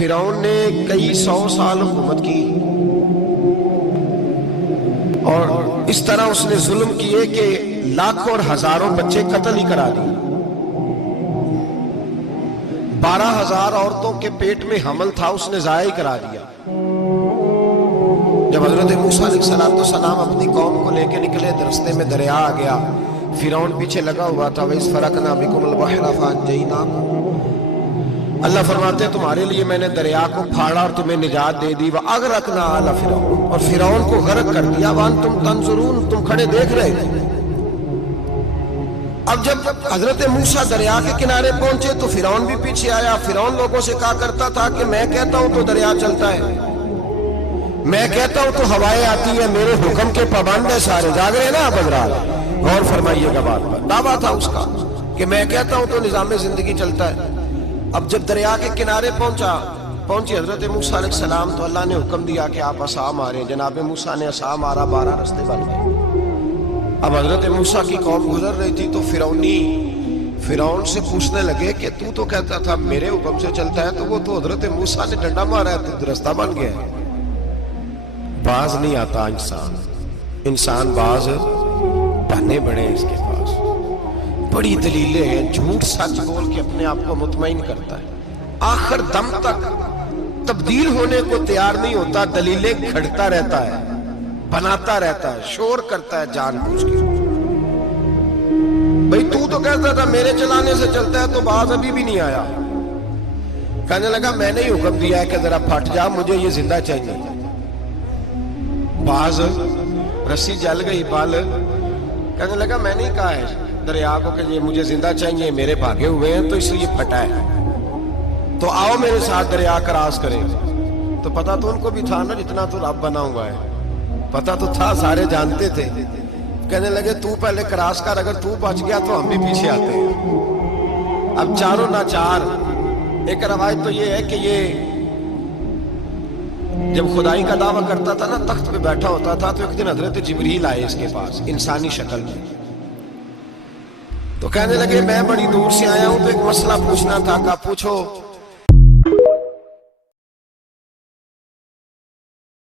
فرعون نے کئی 100 سال حکومت کی اور اس طرح اس نے ظلم کیے کہ لاکھوں اور ہزاروں بچے قتل ہی کرا دیے. 12,000 عورتوں کے پیٹ میں حمل تھا اس نے ضائع کرا دیا. جب حضرت موسیٰ علیہ السلام اپنی قوم کو لے کے نکلے رستے میں دریا آ گیا, فرعون پیچھے لگا ہوا تھا. وَإِذْ فَرَقْنَا بِكُمُ الْبَحْرَ فَأَنْجَيْنَاكُمْ, اللہ فرماتے ہیں تمہارے لیے میں نے دریا کو پھاڑا اور تمہیں نجات دے دی. وَأَغْرَقْنَا آلَ فِرْعَوْنَ, اور فرعون کو غرق کر دیا. وَأَنْتُمْ تَنْظُرُونَ, تم کھڑے دیکھ رہے تھے. اب جب حضرت موسیٰ دریا کے کنارے پہنچے تو فرعون بھی پیچھے آیا. فرعون لوگوں سے کہا کرتا تھا کہ میں کہتا ہوں تو دریا چلتا ہے, میں کہتا ہوں تو ہوائیں آتی ہیں, میرے حکم کے پابند ہے سارے. جاگ رہے نا آپ حضرات, غور فرمائیے گا بات پر. دعویٰ تھا اس کا کہ میں کہتا ہوں تو نظام زندگی چلتا ہے. اب جب دریا کے کنارے پہنچی حضرت موسیٰ علیہ السلام تو اللہ نے حکم دیا کہ آپ عصا ماریں. جناب موسیٰ نے عصا مارا, 12 رستے بن گئے. اب حضرت موسیٰ کی قوم گزر رہی تھی تو فرعون سے پوچھنے لگے کہ تو کہتا تھا میرے حکم سے چلتا ہے, تو وہ تو حضرت موسیٰ نے ڈنڈا مارا ہے تو رستہ بن گیا ہے. باز نہیں آتا انسان باز بنے بڑے اس کے پاس بڑی دلیلیں ہیں. جھوٹ سچ بول کے اپنے آپ کو مطمئن کرتا ہے, آخر دم تک تبدیل ہونے کو تیار نہیں ہوتا. دلیلیں کھڑتا رہتا ہے, بناتا رہتا ہے, شور کرتا ہے جان بوجھ کے. بھئی تو کہتا تھا میرے چلانے سے چلتا ہے, تو باز ابھی بھی نہیں آیا. کہنے لگا میں نے ہی حکم دیا ہے کہ ذرا پھٹ جا, مجھے یہ زندہ چاہیے. باز رسی جل گئی بال, کہنے لگا میں نے کہا ہے دریا کو کہ یہ مجھے زندہ چاہیے, میرے بھاگے ہوئے ہیں تو اس لیے پھٹا ہے. تو آؤ میرے ساتھ دریا کراس کریں. تو پتا تو ان کو بھی تھا نا جتنا تو رب بنا ہوا ہے, پتا تو تھا, سارے جانتے تھے. کہنے لگے تو پہلے کراس کر, اگر تو بچ گیا تو ہم بھی پیچھے آتے ہیں. اب چاروں ناچار. ایک روایت تو یہ ہے کہ یہ جب خدائی کا دعویٰ کرتا تھا نا, تخت پہ بیٹھا ہوتا تھا, تو ایک دن حضرت جبریل آئے اس کے پاس انسانی شکل میں. تو کہنے لگے میں بڑی دور سے آیا ہوں تو ایک مسئلہ پوچھنا تھا. کہا پوچھو.